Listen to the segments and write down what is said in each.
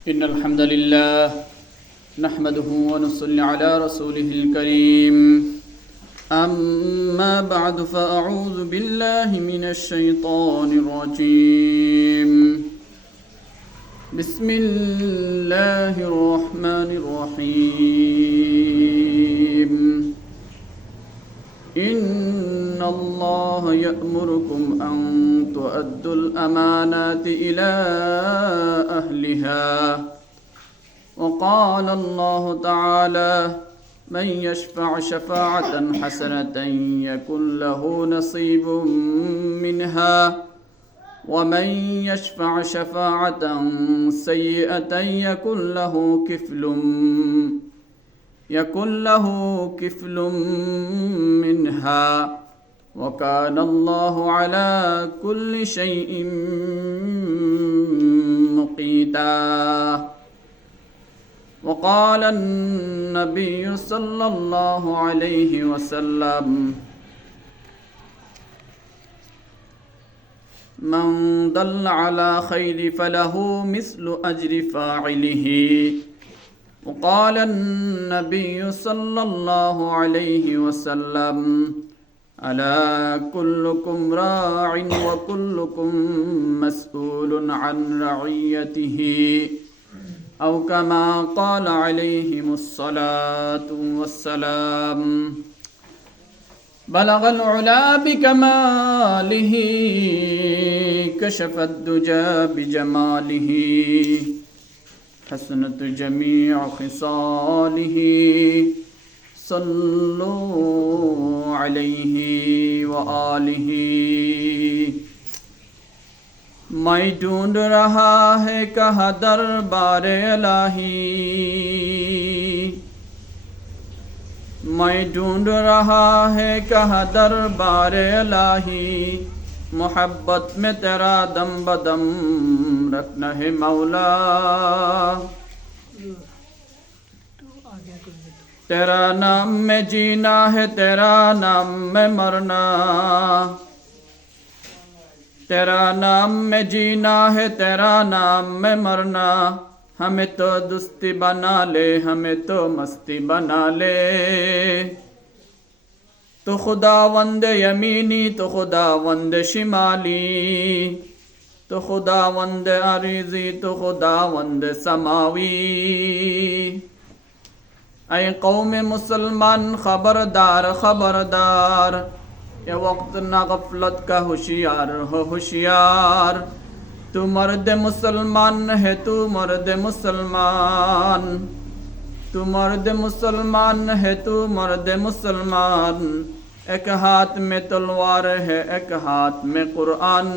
إن الحمد لله نحمده ونصلي على رسوله الكريم أما بعد فأعوذ بالله من الشيطان الرجيم بسم الله الرحمن الرحيم إن الله يأمركم أن تؤدوا الأمانات إلى أهلها وقال الله تعالى من يشفع شفاعة حسنة يكن له نصيب منها ومن يشفع شفاعة سيئة يكن له كفل منها وكان الله على كل شيء مقيتا وقال النبي صلى الله عليه وسلم من دل على خير فله مثل أجر فاعله وقال النبي صلى الله عليه وسلم ألا كلكم راع وكلكم مسؤول عن رعيته أو كما قال عليهم الصلاة والسلام بلغ العلا بكماله كشف الدجى بجماله حسنت جميع خصاله صلوا عليه وآلہ میں ڈھونڈ رہا ہے کہاں دربار الہی میں ڈھونڈ رہا ہے کہاں دربار الہی محبت میں تیرا دم بدم رکھنا ہے مولا تیرا نام میں جینا ہے تیرا نام میں مرنا تیرا نام میں جینا ہے تیرا نام میں مرنا ہمیں تو دستی بنا لے ہمیں تو مستی بنا لے تو خداوند یمینی تو خداوند شمالی تو خداوند عریضی تو خداوند سماوی اے قوم مسلمان خبردار خبردار یہ وقت نہ غفلت کا ہوشیار ہو ہوشیار تو مرد مسلمان ہے تو مرد مسلمان تو مرد مسلمان ہے تو مرد مسلمان ایک ہاتھ میں تلوار ہے ایک ہاتھ میں قرآن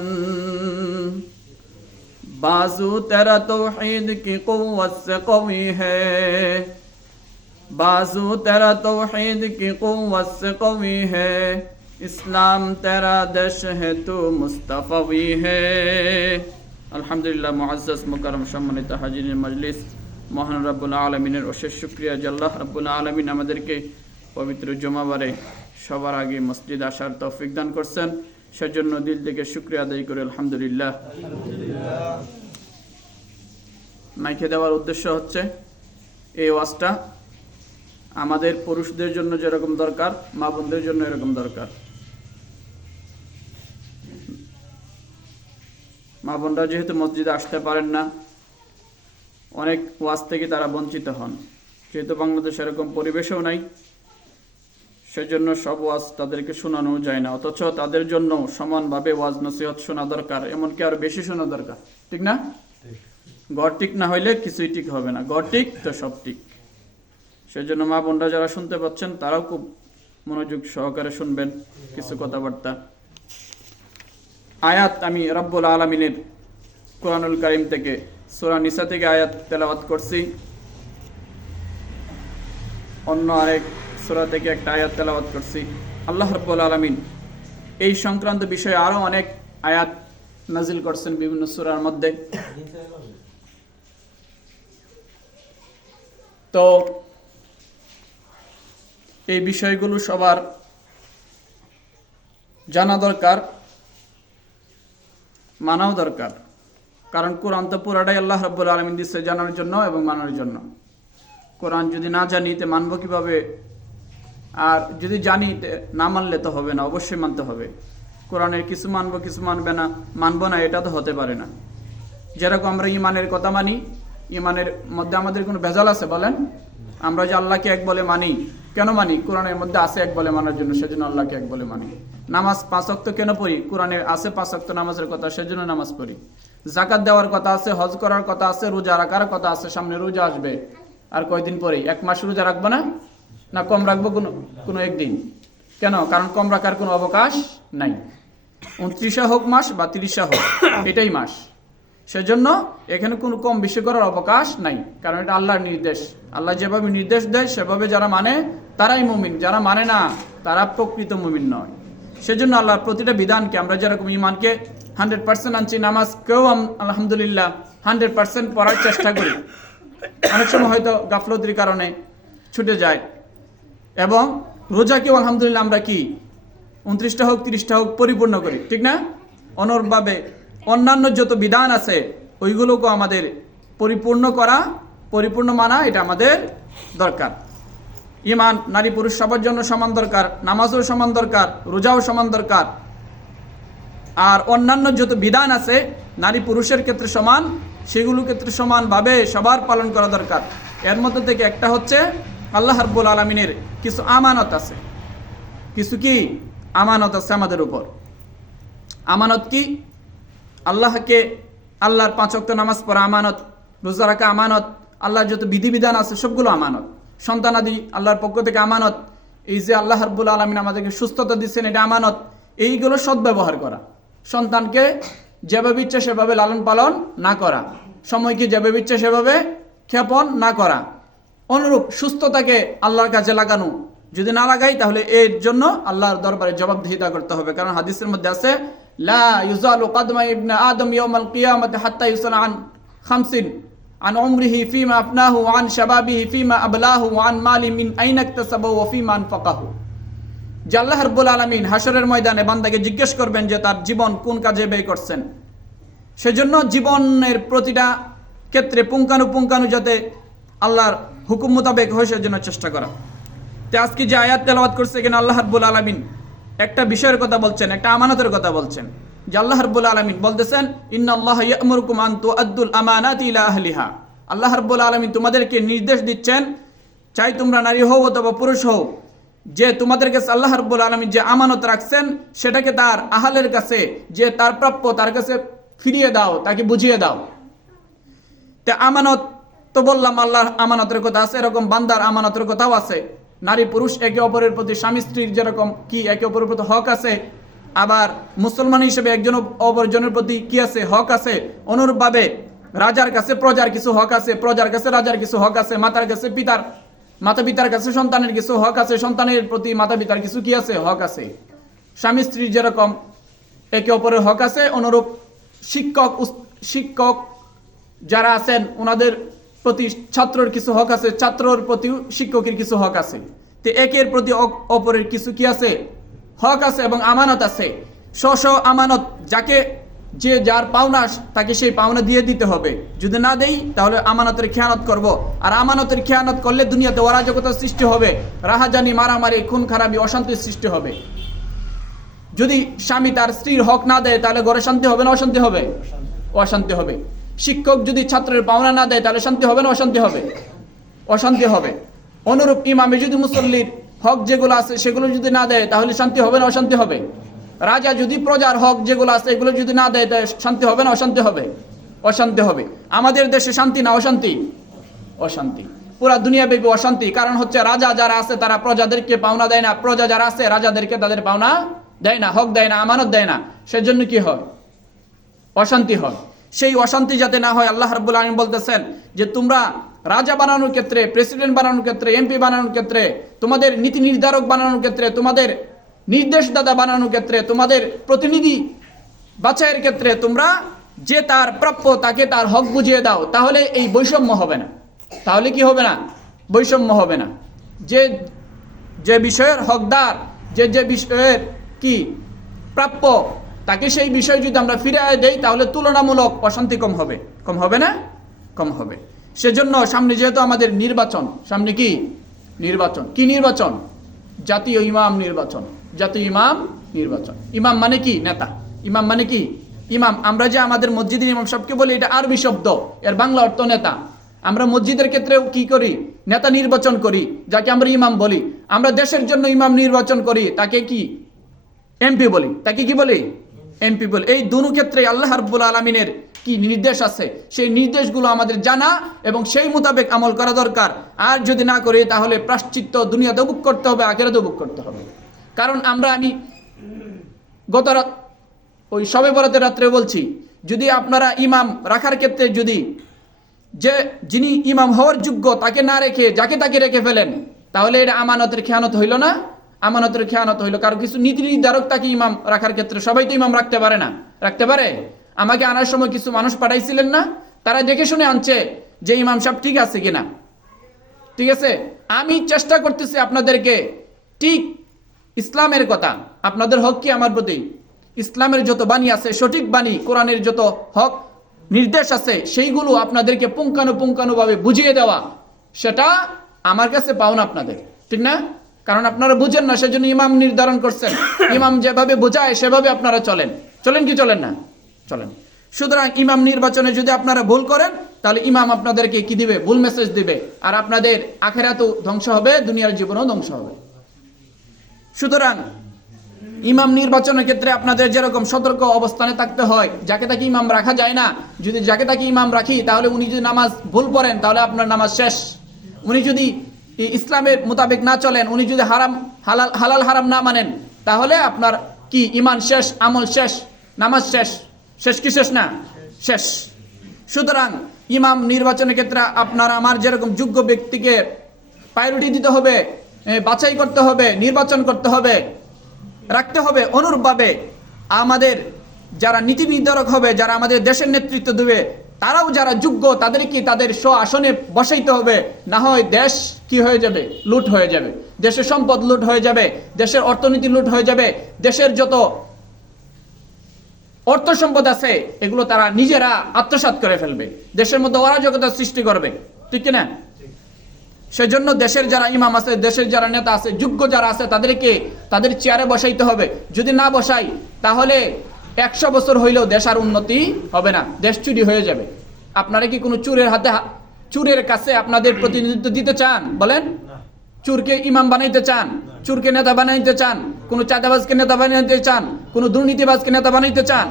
بازو تیرا توحید کی قوت سے قوی ہے بازو تیرا توحید کی قوت سے قوی ہے اسلام تیرا دش ہے تو مصطفی ہے আলহামদুলিল্লাহ মুআজ্জাজ মুকাররম সম্মানিত হাজিরিন মজলিস মহান রব্বুল আলামিনের অশেষ শুকরিয়া যে আল্লাহ রব্বুল আলামিন আমাদেরকে পবিত্র জুমাবারে সবার আগে মসজিদ আসার তৌফিক দান করছেন সেজন্য দিল থেকে শুকরিয়া আদায় করি আলহামদুলিল্লাহ মাইকে দেওয়ার উদ্দেশ্য হচ্ছে এই ওয়াজটা আমাদের পুরুষদের জন্য যেরকম দরকার মা বোনদের জন্য এরকম দরকার মা বোনরা যেহেতু মসজিদে আসতে পারেন না অনেক ওয়াজ থেকে তারা বঞ্চিত হন যেহেতু বাংলাদেশে এরকম পরিবেশও নাই সেজন্য সব ওয়াজ তাদেরকে শোনানো যায় না অথচ তাদের জন্য সমানভাবে ওয়াজ নসিহত শোনা দরকার এমনকি আরো বেশি শোনা দরকার ঠিক না ঘর ঠিক না হইলে কিছুই ঠিক হবে না ঘর ঠিক তো সব ঠিক সেজন্য মা বোনরা যারা শুনতে পাচ্ছেন তারাও খুব মনোযোগ সহকারে শুনবেন কিছু কথাবার্তা আয়াত আমি রব্বুল আলামিনের কুরআনুল কারীম থেকে সূরা নিসা থেকে আয়াত তেলাওয়াত করছি অন্য আরেক সূরা থেকে একটা আয়াত তেলাওয়াত করছি আল্লাহ রব্বুল আলামিন এই সংক্রান্ত বিষয়ে আরো অনেক আয়াত নাজিল করছেন বিভিন্ন সূরার মধ্যে তো এই বিষয়গুলো সবার জানা দরকার মানাও দরকার কারণ কোরআন তো পুরাটাই আল্লাহ রাব্বুল আলামিন দিচ্ছে জানার জন্য এবং মানার জন্য। কোরআন যদি না জানি তে মানবো কিভাবে? আর যদি জানি না মানলে তো হবে না, অবশ্যই মানতে হবে। কোরআনের কিছু মানবো কিছু মানবো না, এটা তো হতে পারে না। যেরকম আমরা ইমানের কথা মানি, ইমানের মধ্যে আমাদের কোনো ভেজাল আছে বলেন? আমরা যে আল্লাহকে এক বলে মানি, কেন মানি? কোরআনের মধ্যে আছে এক বলে মানার জন্য, সেজন্য আল্লাহকে এক বলে মানি। নামাজ 5 ওয়াক্ত কেন পড়ি? কোরআনে আছে 5 ওয়াক্ত নামাজের কথা, সেজন্য নামাজ পড়ি। যাকাত দেওয়ার কথা আছে, হজ করার কথা আছে, রোজা রাখার কথা আছে, সামনে রোজা আসবে আর কয়দিন পরে। 1 মাস রোজা রাখবো না? না কম রাখবো কোনো একদিন? কেন? কারণ কম রাখার কোনো অবকাশ নাই। 29 হোক মাস বা 30 হোক, এটাই মাস। সেজন্য এখানে কোনো কম বেশি করার অবকাশ নাই, কারণ এটা আল্লাহর নির্দেশ। আল্লাহ যেভাবে নির্দেশ দেয় সেভাবে যারা মানে তারাই মুমিন, যারা মানে না তারা প্রকৃত মুমিন নয়। সেজন্য আল্লাহর প্রতিটা বিধানকে আমরা যেরকম ইমানকে 100% আনছি, নামাজকেও আলহামদুলিল্লাহ 100% পড়ার চেষ্টা করি। অনেক সময় হয়তো গাফলতির কারণে ছুটে যায়। এবং রোজাকেও আলহামদুলিল্লাহ আমরা কি 29টা হোক 30টা হোক পরিপূর্ণ করি, ঠিক না? অনুরূপভাবে অন্যান্য যত বিধান আছে ওইগুলোকেও আমাদের পরিপূর্ণ মানা, এটা আমাদের দরকার। ইমান নারী পুরুষ সবার জন্য সমান দরকার, নামাজও সমান দরকার, রোজাও সমান দরকার। আর অন্যান্য যত বিধান আছে নারী পুরুষের ক্ষেত্রে সমান, সেগুলোর ক্ষেত্রে সমানভাবে সবার পালন করা দরকার। এর মধ্যে থেকে একটা হচ্ছে আল্লাহ রাব্বুল আলামিনের কিছু আমানত আছে। কিছু কি আমানত আছে আমাদের উপর? আমানত কি? আল্লাহর 5 ওয়াক্ত নামাজ পড়া আমানত, রোজা রাখা আমানত, আল্লাহর যত বিধিবিধান আছে সবগুলো আমানত। সন্তানাদি আল্লাহর পক্ষ থেকে আমানত। এই যে আল্লাহ রাব্বুল আলামিন আমাদেরকে সুস্থতা দিচ্ছেন, এটা আমানত। এইগুলো সদ্ব্যবহার করা, সন্তানকে যেভাবে ইচ্ছা সেভাবে লালন পালন না করা, সময়কে যেভাবে ইচ্ছা সেভাবে ক্ষেপণ না করা। অনুরূপ সুস্থতাকে আল্লাহর কাজে লাগানো, যদি না লাগাই তাহলে এর জন্য আল্লাহর দরবারে জবাবদিহিতা করতে হবে। কারণ হাদিসের মধ্যে আছে, লা ইউজালু কদমা ইবনে আদম ইয়াউমাল কিয়ামাতি হাত্তা ইউসালা আন খামসিন, আন উমরিহি ফিমা আফনাহু, আন শাবাবিহি ফিমা আবলাহু, আন মালি মিন আইনা ইকতাসাবাহু ওয়া ফিমা আনফাকাহু। যে আল্লাহ রাব্বুল আলামিন হাশরের ময়দানে বান্দাকে জিজ্ঞেস করবেন যে তার জীবন কোন কাজে ব্যয় করছেন। সেজন্য জীবনের প্রতিটা ক্ষেত্রে পুঙ্খানু যাতে আল্লাহর হুকুম মোতাবেক হয় সেজন্য চেষ্টা করা। তো আজকে যে আয়াত তেলাওয়াত করছে, এখানে আল্লাহ রাব্বুল আলামিন একটা বিষয়ের কথা বলছেন, একটা আমানতের কথা বলছেন। যে আল্লাহ রাব্বুল আলামিন বলতেছেন, ইন্নাল্লাহা ইয়া'মুরুকুম আন তুআদ্দুল আমানাতি ইলা আহলিহা। আল্লাহ রাব্বুল আলামিন তোমাদেরকে নির্দেশ দিচ্ছেন, চাই তোমরা নারী হও অথবা পুরুষ হও, যে তোমাদের কাছে আল্লাহ রাব্বুল আলামিন যে আমানত রাখছেন সেটাকে তার আহলের কাছে, যে তার প্রাপ্য তার কাছে ফিরিয়ে দাও, তাকে বুঝিয়ে দাও। তে আমানত তো বললাম আল্লাহর আমানতের কথা আছে, এরকম বান্দার আমানতের কথাও আছে। নারী পুরুষ একে অপরের প্রতি, স্বামী স্ত্রীর যেরকম কি একে অপরের প্রতি হক আছে, আবার মুসলমান হিসেবে একজন অপরজনের প্রতি কি আছে? হক আছে। অনুরূপভাবে রাজার কাছে প্রজার কিছু হক আছে, প্রজার কাছে রাজার কিছু হক আছে, মাতার কাছে মাতা পিতার কাছে সন্তানের কিছু হক আছে, সন্তানের প্রতি মাতা পিতার কিছু কি আছে? হক আছে। স্বামী স্ত্রীর যেরকম একে অপরের হক আছে, অনুরূপ শিক্ষক যারা আছেন ওনাদের প্রতি ছাত্রের কিছু হক আছে, ছাত্রর প্রতি শিক্ষকের কিছু হক আছে। তো একের প্রতি অপরের কিছু কি আছে? হক আছে এবং আমানত আছে। স্ব আমানত, যে যার পাওনা তাকে সেই পাওনা দিয়ে দিতে হবে। যদি না দেই তাহলে আমানতের খেয়ানত করব। আর আমানতের খেয়ানত করলে দুনিয়াতে অরাজকতার সৃষ্টি হবে, রাহাজানি, মারামারি, খুন খারাপি, অশান্তির সৃষ্টি হবে। যদি স্বামী তার স্ত্রীর হক না দেয় তাহলে ঘরে শান্তি হবে না অশান্তি হবে? অশান্তি হবে। শিক্ষক যদি ছাত্রের পাওনা না দেয় তাহলে শান্তি হবে না অশান্তি হবে? অশান্তি হবে। অনুরূপ ইমামে যদি মুসল্লির হক যেগুলো আছে সেগুলো যদি না দেয় তাহলে শান্তি হবে না অশান্তি হবে? রাজা যদি প্রজার হক যেগুলো আছে এগুলো যদি না দেয় তাহলে শান্তি হবে না অশান্তি হবে? অশান্তি হবে। আমাদের দেশে শান্তি না অশান্তি? অশান্তি। পুরা দুনিয়াব্যাপী অশান্তি। কারণ হচ্ছে রাজা যারা আছে তারা প্রজাদেরকে পাওনা দেয় না, প্রজা যারা আছে রাজাদেরকে তাদের পাওনা দেয় না, হক দেয় না, আমানত দেয় না। সেজন্য কি হয়? অশান্তি হয়। সেই অশান্তি যাতে না হয় আল্লাহ রাব্বুল আলামিন বলতেছেন যে তোমরা রাজা বানানোর ক্ষেত্রে, প্রেসিডেন্ট বানানোর ক্ষেত্রে, এমপি বানানোর ক্ষেত্রে, তোমাদের নীতি নির্ধারক বানানোর ক্ষেত্রে, তোমাদের নির্দেশদাতা বানানোর ক্ষেত্রে, তোমাদের প্রতিনিধি বাছাইয়ের ক্ষেত্রে তোমরা যে তার প্রাপ্য তাকে তার হক বুঝিয়ে দাও। তাহলে এই বৈষম্য হবে না। তাহলে কি হবে না? বৈষম্য হবে না। যে বিষয়ের হকদার, যে বিষয়ের কি প্রাপ্য তাকে সেই বিষয় যদি আমরা ফিরিয়ে দেই তাহলে তুলনামূলক অশান্তি কম হবে। কম হবে না? কম হবে। সেজন্য সামনে যেহেতু আমাদের নির্বাচন, সামনে কি নির্বাচন? কি নির্বাচন? জাতীয় ইমাম নির্বাচন। জাতীয় ইমাম নির্বাচন। ইমাম মানে কি? নেতা। ইমাম মানে কি? ইমাম। আমরা যে আমাদের মসজিদের ইমাম সাহেবকে বলি, এটা আরবি শব্দ, এর বাংলা অর্থ নেতা। আমরা মসজিদের ক্ষেত্রেও কি করি? নেতা নির্বাচন করি, যাকে আমরা ইমাম বলি। আমরা দেশের জন্য ইমাম নির্বাচন করি, তাকে কি এমপি বলি। তাকে কি বলি? এমপি বলি। এই দুটো ক্ষেত্রে আল্লাহ রাব্বুল আলামিনের কি নির্দেশ আছে, সেই নির্দেশগুলো আমাদের জানা এবং সেই মোতাবেক আমল করা দরকার। আর যদি না করি তাহলে প্রায়শ্চিত্ত দুনিয়াতে ভোগ করতে হবে, আখিরাতেও ভোগ করতে হবে। কারণ আমি গত রাত ওই শবে বরাতের রাত্রে বলছি, যদি আপনারা ইমাম রাখার ক্ষেত্রে যদি যিনি ইমাম হওয়ার যোগ্য তাকে না রেখে যাকে তাকে রেখে ফেলেন, তাহলে এটা আমানতের খেয়ানত হইল না? আমানতের খেয়ানত হইল। কারণ কিছু নীতি নির্ধারক তাকে ইমাম রাখার ক্ষেত্রে, সবাই তো ইমাম রাখতে পারে না। রাখতে পারে? আমাকে আনার সময় কিছু মানুষ পাঠাইছিলেন না? তারা দেখে শুনে আনছে যে ইমাম সাহেব ঠিক আছে কিনা। ঠিক আছে, আমি চেষ্টা করতেছি আপনাদেরকে ঠিক ইসলামের কথা, আপনাদের হক কি আমার প্রতি? ইসলামের যত বাণী আছে, সঠিক বাণী, কোরআনের যত হক নির্দেশ আছে, সেইগুলো আপনাদেরকে পুঙ্খানুপুঙ্খানুভাবে বুঝিয়ে দেওয়া, সেটা আমার কাছে পাওনা আপনাদের। ঠিক না? কারণ আপনারা বুঝেন না, সেজন্য ইমাম নির্ধারণ করছেন। ইমাম যেভাবে বোঝায় সেভাবে আপনারা চলেন। চলেন কি চলেন না? চলেন। সুতরাং ইমাম নির্বাচনে যদি আপনারা ভুল করেন, তাহলে ইমাম আপনাদেরকে কি দিবে? ভুল মেসেজ দিবে। আর আপনাদের আখিরাতও ধ্বংস হবে, দুনিয়ার জীবনও ধ্বংস হবে। সুতরাং ইমাম নির্বাচনের ক্ষেত্রে আপনাদের যেরকম সতর্ক অবস্থানে থাকতে হয়, যাকে তাকে ইমাম রাখা যায় না। যদি যাকে তাকে ইমাম রাখি, তাহলে উনি যদি নামাজ ভুল পড়েন, তাহলে আপনার নামাজ শেষ। উনি যদি ইসলামের মোতাবেক না চলেন, উনি যদি হালাল হারাম না মানেন, তাহলে আপনার কি ইমান শেষ, আমল শেষ, নামাজ শেষ। শেষ কি শেষ না? শেষ। সুতরাং ইমাম নির্বাচনের ক্ষেত্রে আপনার আমার যেরকম যোগ্য ব্যক্তিকে প্রায়োরিটি দিতে হবে, বাছাই করতে হবে, নির্বাচন করতে হবে, রাখতে হবে, অনুরূপভাবে আমাদের যারা নীতি নির্ধারক হবে, যারা আমাদের দেশের নেতৃত্ব দেবে, তারাও যারা যোগ্য তাদেরকে তাদের আসনে বসাইতে হবে। না হয় দেশ কি হয়ে যাবে? লুট হয়ে যাবে। দেশের সম্পদ লুট হয়ে যাবে, দেশের অর্থনীতি লুট হয়ে যাবে, দেশের যত অর্থ সম্পদ আছে এগুলো তারা নিজেরা আত্মসাৎ করে ফেলবে, দেশের মধ্যে অরাজকতা সৃষ্টি করবে। ঠিক কিনা? সেজন্য দেশের যারা ইমাম আছে, দেশের যারা নেতা আছে, যোগ্য যারা আছে, তাদেরকে তাদের চেয়ারে বসাইতে হবে। যদি না বসাই, তাহলে 100 বছর হইলেও দেশ আর উন্নতি হবে না, দেশ চুরি হয়ে যাবে। আপনারা কি কোনো চুরের কাছে আপনাদের প্রতিনিধিত্ব দিতে চান? বলেন। চুরকে ইমাম বানাইতে চান? চুরকে নেতা বানাইতে চান? কোন চাঁদাবাজকে নেতা বানাইতে চান? কোন দুর্নীতিবাজকে নেতা বানাইতে চান?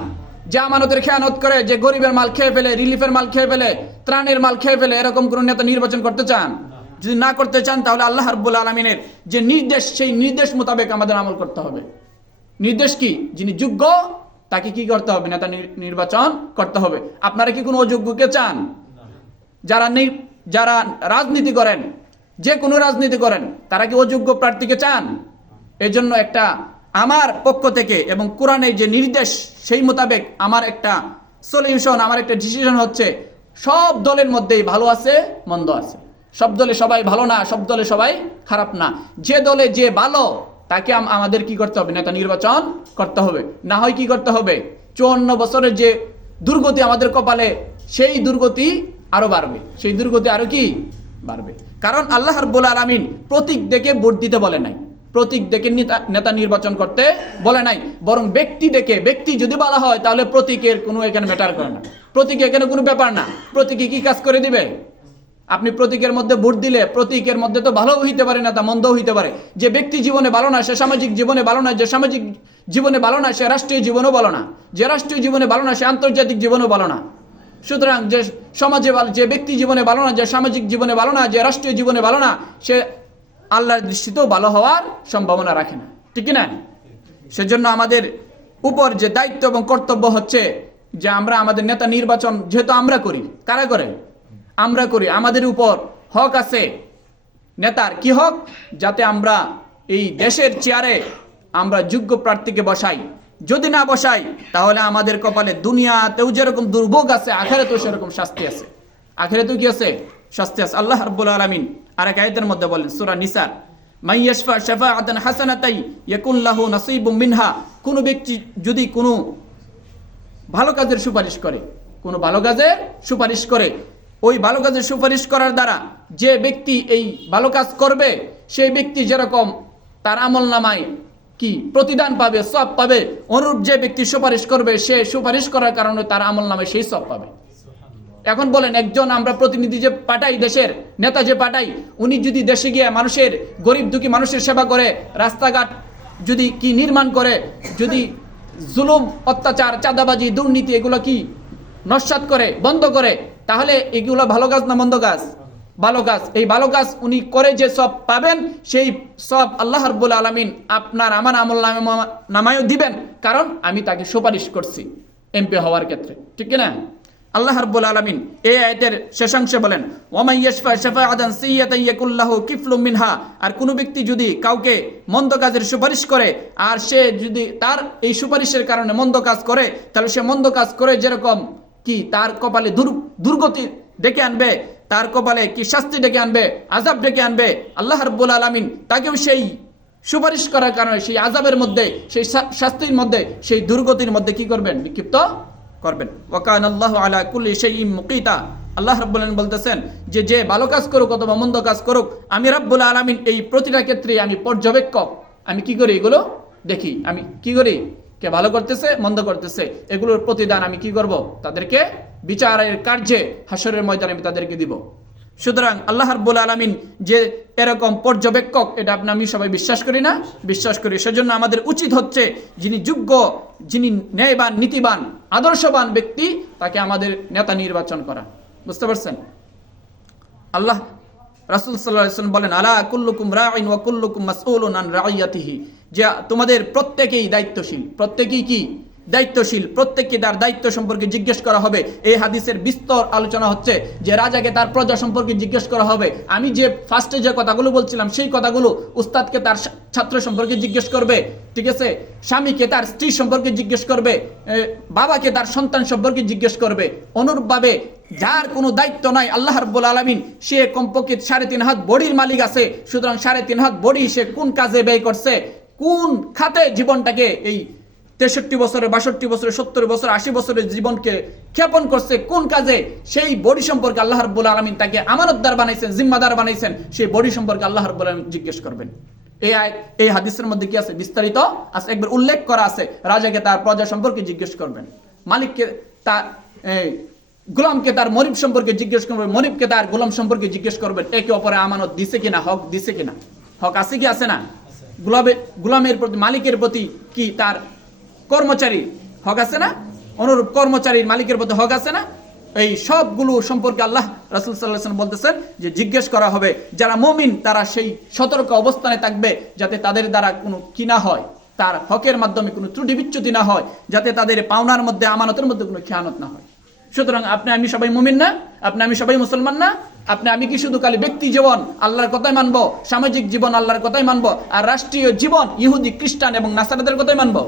যে আমানতের খেয়ানত করে, যে গরিবের মাল খেয়ে ফেলে, রিলিফের মাল খেয়ে ফেলে, ত্রাণের মাল খেয়ে ফেলে, এরকম কোন নেতা নির্বাচন করতে চান? যদি না করতে চান, তাহলে আল্লাহ রাব্বুল আলামিনের যে নির্দেশ, সেই নির্দেশ মোতাবেক আমাদের আমল করতে হবে। নির্দেশ কি? যিনি যোগ্য তাকে কি করতে হবে? নেতা নির্বাচন করতে হবে। আপনারা কি কোনো অযোগ্যকে চান? যারা রাজনীতি করেন, যে কোনো রাজনীতি করেন, তারা কি অযোগ্য প্রার্থীকে চান? এই জন্য একটা আমার পক্ষ থেকে এবং কোরআনের যে নির্দেশ, সেই মোতাবেক আমার একটা সলিউশন, আমার একটা ডিসিশন হচ্ছে, সব দলের মধ্যেই ভালো আছে, মন্দ আছে। সব দলে সবাই ভালো না, সব দলে সবাই খারাপ না। যে দলে যে ভালো, তাকে আমাদের কি করতে হবে? নেতা নির্বাচন করতে হবে। না হয় কি করতে হবে? 54 বছরের যে দুর্গতি আমাদের কপালে, সেই দুর্গতি আরো বাড়বে, সেই দুর্গতি আরো কি বাড়বে। কারণ আল্লাহ রাব্বুল আলামিন প্রতীক দেখে ভোট দিতে বলে নাই, প্রতীক দেখে নেতা নির্বাচন করতে বলে নাই, বরং ব্যক্তি দেখে। ব্যক্তি যদি বলা হয়, তাহলে প্রতীকের কোনো এখানে ম্যাটার করে না, প্রতীক এখানে কোনো ব্যাপার না। প্রতীকে কি কাজ করে দিবে? আপনি প্রতীকের মধ্যে ভোট দিলে, প্রতীকের মধ্যে তো ভালো হইতে পারে না, তা মন্দও হইতে পারে। যে ব্যক্তি জীবনে ভালো না, সে সামাজিক জীবনে ভালো না, যে সামাজিক জীবনে ভালো না, সে রাষ্ট্রীয় জীবনেও ভালো না, যে রাষ্ট্রীয় জীবনে ভালো না, সে আন্তর্জাতিক জীবনেও ভালো না। সুতরাং যে সমাজে যে ব্যক্তি জীবনে ভালো না, যে সামাজিক জীবনে ভালো না, যে রাষ্ট্রীয় জীবনে ভালো না, সে আল্লাহর দৃষ্টিতেও ভালো হওয়ার সম্ভাবনা রাখে না। ঠিক না? সেজন্য আমাদের উপর যে দায়িত্ব এবং কর্তব্য হচ্ছে যে আমরা আমাদের নেতা নির্বাচন যেহেতু আমরা করি, কারা করে? আমরা করি। আমাদের উপর হক আছে নেতার। কি হক? যাতে আমরা এই দেশের চেয়ারে আমরা যোগ্য প্রার্থীকে বসাই। যদি না বসাই, তাহলে আমাদের কপালে দুনিয়াতেও যেরকম দুর্ভোগ আছে, আখিরাতেও সেরকম শাস্তি আছে। আখিরাতেও কি আছে? শাস্তি আছে। আল্লাহ রাব্বুল আলামিন আরেক আয়াতের মধ্যে বলেন, সূরা নিসা, মাইয়াশফা শাফাআতান হাসানাতাই ইয়াকুন লাহু নাসীবুম মিনহা কোনো ব্যক্তি যদি কোনো ভালো কাজের সুপারিশ করে, কোনো ভালো কাজের সুপারিশ করে, ওই ভালো কাজের সুপারিশ করার দ্বারা যে ব্যক্তি এই ভালো কাজ করবে সেই ব্যক্তি যেরকম তার আমল নামায় কি প্রতিদান পাবে, সওয়াব পাবে, অনুরূপ যে ব্যক্তি সুপারিশ করবে সে সুপারিশ করার কারণে তার আমল নামায় সেই সওয়াব পাবে। এখন বলেন, একজন আমরা প্রতিনিধি যে পাঠাই, দেশের নেতা যে পাঠাই, উনি যদি দেশে গিয়ে মানুষের গরিব দুঃখী মানুষের সেবা করে, রাস্তাঘাট যদি কি নির্মাণ করে, যদি জুলুম অত্যাচার চাঁদাবাজি দুর্নীতি এগুলো কি নস্যাৎ করে, বন্ধ করে, তাহলে এগুলো ভালো কাজ না মন্দ কাজ? ভালো কাজ। এই ভালো কাজ উনি করে যে সব পাবেন, সেই সব আল্লাহ রাব্বুল আলামিন আপনার আমার আমল নামায়ও দিবেন, কারণ আমি তাকে সুপারিশ করছি এমপি হওয়ার ক্ষেত্রে, ঠিক কি না? আল্লাহ রাব্বুল আলামিন এই আয়াতের শেষাংশে বলেন, ওয়ামাই ইয়াশফা শাফাআতান সাইয়্যাতান ইয়াকুল্লাহু কিফলুম মিনহা, আর কোনো ব্যক্তি যদি কাউকে মন্দ কাজের সুপারিশ করে, আর সে যদি তার এই সুপারিশের কারণে মন্দ কাজ করে, তাহলে সে মন্দ কাজ করে যেরকম কি তার কপালে দুর্গতি ডেকে আনবে, তার কপালে কি শাস্তি ডেকে আনবে, আযাব ডেকে আনবে, আল্লাহ রাব্বুল আলামিন তাকেও সেই সুপারিশ করার কারণে সেই আযাবের মধ্যে, সেই শাস্তির মধ্যে, সেই দুর্গতির মধ্যে কি করবেন? নিক্ষিপ্ত করবেন। ওয়াকান আল্লাহু আলা কুল্লি শাইইন মুকিতা, আল্লাহ রাব্বুল আলামিন বলতেছেন যে ভালো কাজ করুক অথবা মন্দ কাজ করুক, আমি রাব্বুল আলামিন এই প্রতিটা ক্ষেত্রে আমি পর্যবেক্ষক। আমি কি করি? এগুলো দেখি। আমি কি করি? কে ভালো করতেছে, মন্দ করতেছে, এগুলোর প্রতিদান আমি কি করব? তাদেরকে বিচারের কার্যে হাসরের ময়দানে আমি তাদেরকে দিব। সুতরাং আল্লাহ রাব্বুল আলামিন যে এরকম পর্যবেক্ষক, এটা আমি সবাই বিশ্বাস করি না? বিশ্বাস করি। সেজন্য আমাদের উচিত হচ্ছে যিনি যোগ্য, যিনি ন্যায়বান, নীতিবান, আদর্শবান ব্যক্তি, তাকে আমাদের নেতা নির্বাচন করা। বুঝতে পারছেন? আল্লাহ রাসূল সাল্লাল্লাহু আলাইহি ওয়াসাল্লাম বলেন, আলা কুল্লুকুম রাঈন ওয়া কুল্লুকুম মাসউলুন আন রাইয়াতিহি, যে তোমাদের প্রত্যেকেই দায়িত্বশীল। প্রত্যেকেই কি দায়িত্বশীল? প্রত্যেককে তার দায়িত্ব সম্পর্কে জিজ্ঞেস করা হবে। এই হাদিসের বিস্তর আলোচনা হচ্ছে যে রাজাকে তার প্রজা সম্পর্কে জিজ্ঞেস করা হবে। আমি যে ফার্স্টে যে কথাগুলো বলছিলাম সেই কথাগুলো উস্তাদকে তার ছাত্র সম্পর্কে জিজ্ঞেস করবে, ঠিক আছে? স্বামীকে তার স্ত্রী সম্পর্কে জিজ্ঞেস করবে, বাবাকে তার সন্তান সম্পর্কে জিজ্ঞেস করবে। অনুরূপভাবে যার কোনো দায়িত্ব নাই, আল্লাহ রাব্বুল আলামিন সে কমপক্ষে 3.5 হাত বডির মালিক আছে, সুতরাং 3.5 হাত বডি সে কোন কাজে ব্যয় করছে, কোন খাতে জীবনটাকে এই 63 বছরে, 62 বছরে, 70 বছর, 80 বছরের জীবনকে ক্ষেপণ করছে, কোন কাজে, সেই বডি সম্পর্কে আল্লাহ রাব্বুল আলামিন তাকে আমানতদার বানাইছেন, জিম্মাদার বানাইছেন, সেই বডি সম্পর্কে আল্লাহ রাব্বুল আলামিন জিজ্ঞেস করবেন। এই হাদিসের মধ্যে কি আছে? বিস্তারিত আছে, একবার উল্লেখ করা আছে। রাজাকে তার প্রজা সম্পর্কে জিজ্ঞেস করবেন, মালিককে তার গোলামকে তার মরিব সম্পর্কে জিজ্ঞেস করবেন, মরিবকে তার গোলাম সম্পর্কে জিজ্ঞেস করবেন, একে অপরে আমানত দিছে কিনা, হক দিছে কিনা, হক আছে কি আছে না, গোলামের প্রতি, মালিকের প্রতি কি তার কর্মচারী হক আছে না, অনুরূপ কর্মচারীর মালিকের প্রতি হক আছে না, এই সবগুলো সম্পর্কে আল্লাহ রাসূল সাল্লাল্লাহু আলাইহি ওয়াসাল্লাম বলতেছেন যে জিজ্ঞেস করা হবে। যারা মুমিন তারা সেই সতর্ক অবস্থানে থাকবে যাতে তাদের দ্বারা কোনো কি না হয়, তার হকের মাধ্যমে কোনো ত্রুটি বিচ্যুতি না হয়, যাতে তাদের পাওনার মধ্যে, আমানতের মধ্যে কোনো খেয়ানত না হয়। সুতরাং আপনি আমি সবাই মুমিন না? আপনি আমি সবাই মুসলমান না? আপনি আমি কি শুধু খালি ব্যক্তি জীবন আল্লাহর কথাই মানবো, সামাজিক জীবন আল্লাহর কথাই মানবো, আর রাষ্ট্রীয় জীবন ইহুদি, খ্রিস্টান এবং নাসারাদের কথাই মানবো?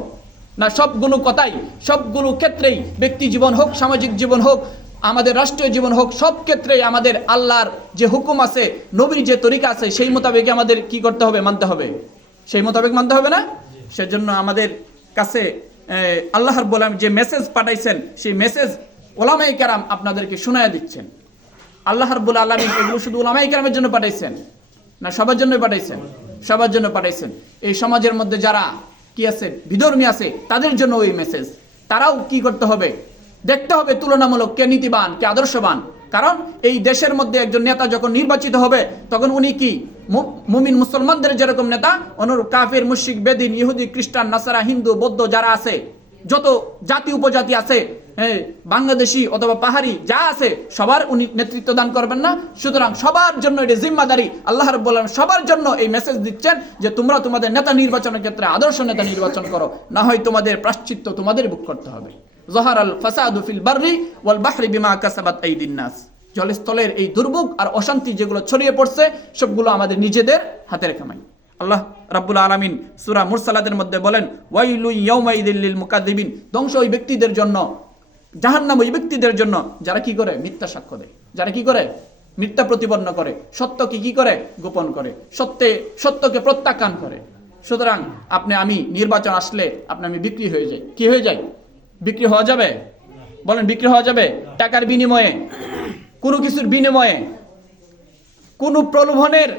না, সবগুলো কথাই, সবগুলো ক্ষেত্রেই, ব্যক্তি জীবন হোক, সামাজিক জীবন হোক, আমাদের রাষ্ট্রীয় জীবন হোক, সব ক্ষেত্রেই আমাদের আল্লাহর যে হুকুম আছে, নবীর যে তরিকা আছে, সেই মোতাবেক আমাদের কি করতে হবে? মানতে হবে। সেই মোতাবেক মানতে হবে না? সেজন্য আমাদের কাছে আল্লাহ রাব্বুল আলামিন যে মেসেজ পাঠাইছেন, সেই মেসেজ উলামায়ে কেরাম আপনাদেরকে শোনায়া দিচ্ছেন। আল্লাহ রাব্বুল আলামিন এগুলো শুধু উলামায়ে কেরামের জন্য পাঠাইছেন না, সবার জন্য পাঠাইছেন? সবার জন্য পাঠাইছেন। এই সমাজের মধ্যে যারা কি আছে, বিধর্মী আছে, তাদের জন্য ওই মেসেজ। তারাও কি করতে হবে? দেখতে হবে তুলনামূলক কে নীতিবান, কে আদর্শবান। কারণ এই দেশের মধ্যে একজন নেতা যখন নির্বাচিত হবে, তখন উনি কি মুমিন মুসলমানদের যেরকম নেতা, অনুরূপ কাফির, মুশরিক, বেদিন, ইহুদি, খ্রিস্টান, নাসারা, হিন্দু, বৌদ্ধ যারা আছে, যত জাতি উপজাতি আছে, বাংলাদেশি অথবা পাহাড়ি যা আছে, সবার উনি নেতৃত্ব দান করবেন না? সুতরাং সবার জন্য এটা জিম্মাদারি। আল্লাহ রাব্বুল আলামিন সবার জন্য এই মেসেজ দিচ্ছেন যে তোমরা তোমাদের নেতা নির্বাচনের ক্ষেত্রে আদর্শ নেতা নির্বাচন করো, না হয় তোমাদের প্রায়শ্চিত্ত তোমাদের ভোগ করতে হবে। যাহারাল ফাসাদু ফিল বাররি ওয়াল বাহরি বিমা কাসাবাত আইদিন নাস, জলস্থলের এই দুর্ভোগ আর অশান্তি যেগুলো ছড়িয়ে পড়ছে, সবগুলো আমাদের নিজেদের হাতের কামাই। আল্লাহ রাব্বুল আলামিন সূরা মুরসালাতের মধ্যে বলেন, ওয়াইলু ইয়াউমাইযিল লিল মুকাদ্দিবিন, ধ্বংস ওই ব্যক্তিদের জন্য, জাহান্নাম ওই ব্যক্তিদের জন্য যারা কি করে? মিথ্যা সাক্ষ্য দেয়, যারা কি করে? মিথ্যা প্রতিপন্ন করে, সত্যকে কি করে? গোপন করে, সত্যকে প্রত্যাখ্যান করে। সুতরাং আমি নির্বাচন আসলে আমি বিক্রি হয়ে যাই। কি হয়ে যায়? বিক্রি হওয়া যাবে? বলেন, বিক্রি হওয়া যাবে? টাকার বিনিময়ে, কোনো কিছুর বিনিময়ে, কোনো প্রলোভনের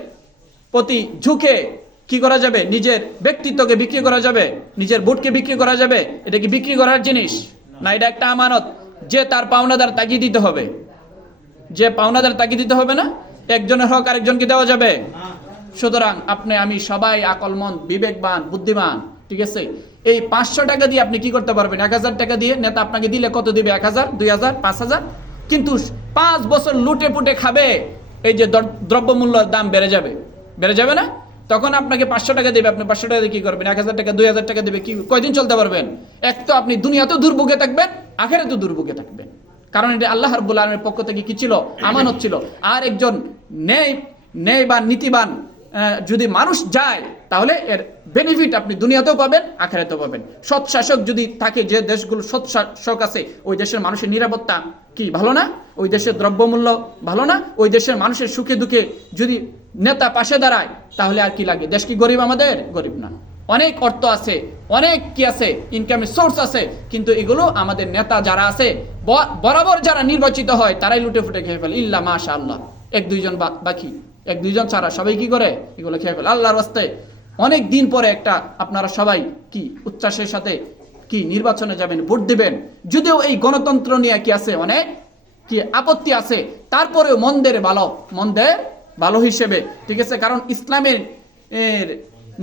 প্রতি ঝুঁকে কি করা যাবে? নিজের ব্যক্তিত্বকে বিক্রি করা যাবে, নিজের ভোটকে বিক্রি করা যাবে? এটা কি বিক্রি করার জিনিস? না, এটা একটা আমানত, যে তার পাওনাদার তাকে দিতে হবে। যে পাওনাদার তাকে দিতে হবে না? একজনের হক আরেকজনকে দেওয়া যাবে? সুতরাং আমি সবাই আকলমন্দ, বিবেকবান, বুদ্ধিমান, ঠিক আছে? এই 500 টাকা দিয়ে আপনি কি করতে পারবেন? 1000 টাকা দিয়ে নেতা আপনাকে দিলে কত দিবে? 1000, 2000, 5000। কিন্তু 5 বছর লুটে পুটে খাবে, এই যে দ্রব্যমূল্যের দাম বেড়ে যাবে না? তখন আপনাকে 500 টাকা দেবে, আপনি 500 টাকা দিয়ে কি করবেন? 1000 টাকা, 2000 টাকা দেবে, কি কয়দিন চলতে পারবেন? এক তো আপনি দুনিয়াতেও দুর্ভোগে থাকবেন, আখিরাতেও দুর্ভোগে থাকবেন। কারণ এটা আল্লাহ রাব্বুল আলামিনের পক্ষ থেকে কি ছিল? আমানত ছিল। আর একজন ন্যায়বান, নীতিবান যদি মানুষ যায়, তাহলে এর বেনিফিট আপনি দুনিয়াতেও পাবেন, আখিরাতেও পাবেন। সৎ শাসক যদি থাকে, যে দেশগুলো সৎ শাসক আছে, ওই দেশের মানুষের নিরাপত্তা কি ভালো না? ওই দেশের দ্রব্যমূল্য ভালো না? ওই দেশের মানুষের সুখে দুঃখে যদি নেতা পাশে দাঁড়ায়, তাহলে আর কি লাগে? দেশ কি গরিব? আমাদের গরিব না। অনেক অর্থ আছে, অনেক কি আছে, ইনকামের সোর্স আছে, কিন্তু এগুলো আমাদের নেতা যারা আছে, বরাবর যারা নির্বাচিত হয়, তারাই লুটে ফুটে খেয়ে ফেলে। ইল্লা মাশাআল্লাহ, 1-2 জন বাকি, 1-2 জন ছাড়া সবাই কি করে? এগুলো খেয়ে ফেলে। আল্লাহর রাস্তায় অনেক দিন পরে আপনারা সবাই কি উচ্ছ্বাসের সাথে কি নির্বাচনে যাবেন, ভোট দিবেন। যদিও এই গণতন্ত্র নিয়ে কি আছে, অনেক কি আপত্তি আছে, তারপরেও মন্দের ভালো হিসেবে, ঠিক আছে? কারণ ইসলামের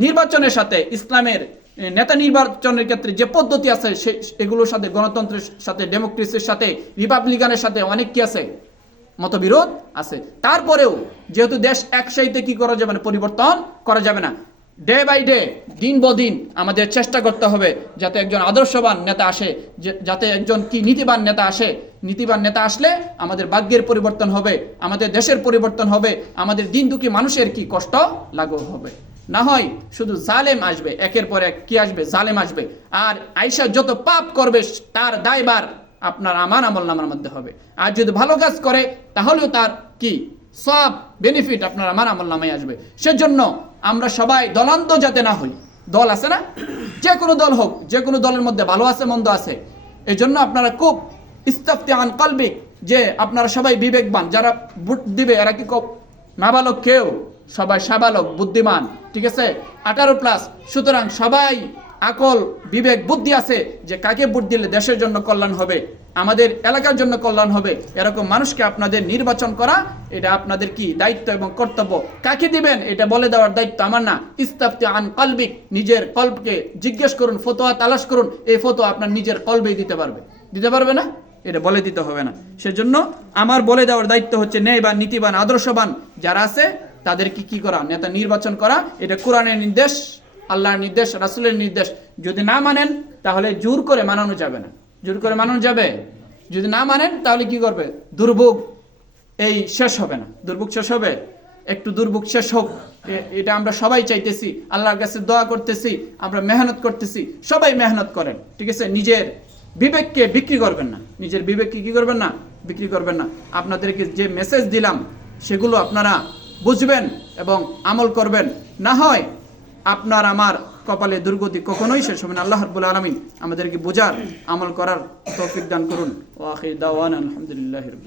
নির্বাচনের সাথে, ইসলামের নেতা নির্বাচনের ক্ষেত্রে যে পদ্ধতি আছে, এগুলোর সাথে, গণতন্ত্রের সাথে, ডেমোক্রেসির সাথে, রিপাবলিকানের সাথে অনেক কি আছে, মতবিরোধ আছে। তারপরেও যেহেতু দেশ একসাথে কি করা যাবে না, পরিবর্তন করা যাবে না, ডে বাই ডে, দিন বদিন আমাদের চেষ্টা করতে হবে যাতে একজন আদর্শবান নেতা আসে, যাতে একজন কি নীতিবান নেতা আসে। নীতিবান নেতা আসলে আমাদের ভাগ্যের পরিবর্তন হবে, আমাদের দেশের পরিবর্তন হবে, আমাদের দিন দুঃখী মানুষের কি কষ্ট লাঘব হবে। না হয় শুধু জালেম আসবে, একের পর এক কি আসবে? জালেম আসবে। আর আইসা যত পাপ করবে, তার দায়ভার আমার আমলনামার মধ্যে হবে। আর যদি ভালো কাজ করে, তাহলেও তার কি সব বেনিফিট আমার আমলনামায় আসবে। সেজন্য আমরা সবাই দলান্ত যাতে না হই। দল আছে না, যে কোনো দল হোক, যে কোনো দলের মধ্যে ভালো আছে, মন্দ আছে। এই জন্য আপনারা খুব ইস্তাফতি আন কলবিক, যে আপনারা সবাই বিবেকবান, যারা ভোট দিবে এরা কি নাবালক কেউ, সবাই সাবালক, বুদ্ধিমান, ঠিক আছে? 18+। সুতরাং সবাই আকল, বিবেক, বুদ্ধি আছে যে কাকে ভোট দিলে দেশের জন্য কল্যাণ হবে, আমাদের এলাকার জন্য কল্যাণ হবে, এরকম মানুষকে আপনাদের নির্বাচন করা, এটা আপনাদের কি দায়িত্ব এবং কর্তব্য। কাকে দিবেন এটা বলে দেওয়ার দায়িত্ব আমার না। ইস্তাফতি আন কলবিক, নিজের কল্পকে জিজ্ঞেস করুন, ফতোয়া তালাশ করুন। এই ফতোয়া আপনার নিজের কলবেই দিতে পারবে না, এটা বলে দিতে হবে না। সেজন্য আমার বলে দেওয়ার দায়িত্ব হচ্ছে ন্যায়বান, নীতিবান, আদর্শবান যারা আছে, তাদেরকে কি করা? নেতা নির্বাচন করা। এটা কোরআনের নির্দেশ, আল্লাহর নির্দেশ, রাসূলের নির্দেশ। যদি না মানেন, তাহলে জোর করে মানানো যাবে না। জোর করে মানানো যাবে? যদি না মানেন, তাহলে কি করবে? দুর্ভোগ এই শেষ হবে না। দুর্ভোগ শেষ হবে? একটু দুর্ভোগ শেষ হোক, এটা আমরা সবাই চাইতেছি, আল্লাহর কাছে দোয়া করতেছি, আমরা মেহনত করতেছি। সবাই মেহনত করেন, ঠিক আছে? নিজের বিবেককে বিক্রি করবেন না, নিজের বিবেককে কি করবেন না? বিক্রি করবেন না। আপনাদেরকে যে মেসেজ দিলাম, সেগুলো আপনারা বুঝবেন এবং আমল করবেন। না হয় আপনার আমার কপালে দুর্গতি কখনোই শেষ হবে না। আল্লাহ রাব্বুল আলামিন আমাদেরকে বোঝার, আমল করার তৌফিক দান করুন। ওয়া আখির দাওয়ানা আলহামদুলিল্লাহি রাব্বিল